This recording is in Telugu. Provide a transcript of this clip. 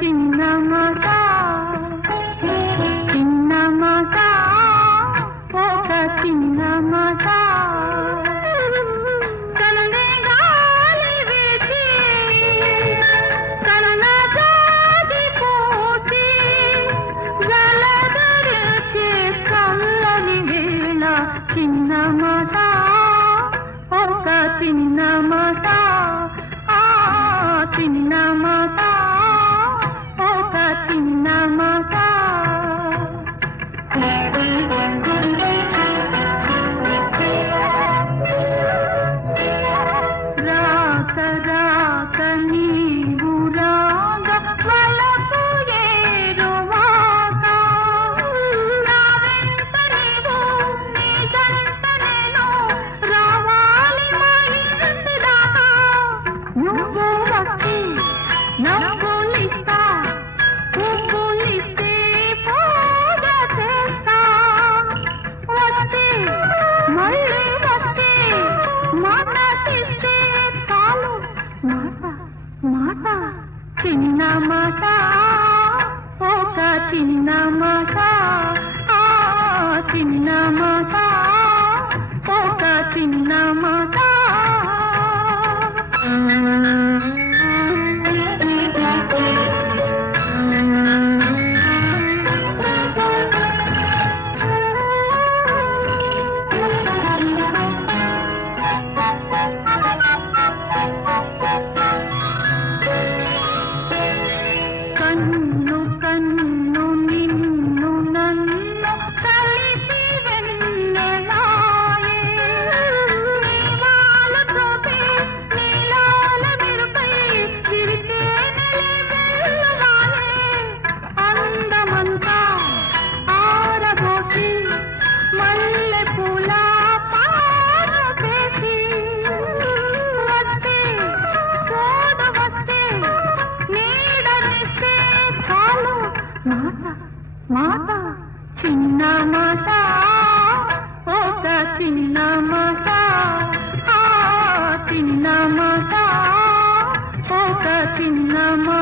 చిన్న మాట చిన్న మాట ఒక చిన్న మాట కలనే గాలి వీచి కలన జాది పోసి జలధరిచే కల్లని వేళ చిన్న మాట ఒక చిన్న మాట చిన్న మాట ఒక చిన్న మాట రాత రాత నీవు రాగ వలపు ఏరువాక నా వెంట నీవు నీ జంట నేను రావాలి మా ఇంటి దాకా నువ్వు వస్తే నవ్వులిస్తా పువ్వులిస్తే పూజ చేస్తా వస్తే మళ్ళీ వస్తే మాటిస్తే చాలు మాట మాట చిన్న మాట ఒక చిన్న మాట చిన్న మాట ఒక చిన్న మాట కన్ను కన్ను నిన్ను నన్ను కలిసి వెన్నెలాయే నీవాల చూపే నీలాల మెరుపై విరిసే వెల్లువాయే అందమంతా ఆరబోసి మల్లె పూల పారవేసి వస్తే తోడ వస్తే నీడనిస్తే చాలు మాట మాట చిన్న మాట ఒక చిన్న మాట చిన్న మాట ఒక చిన్న మాట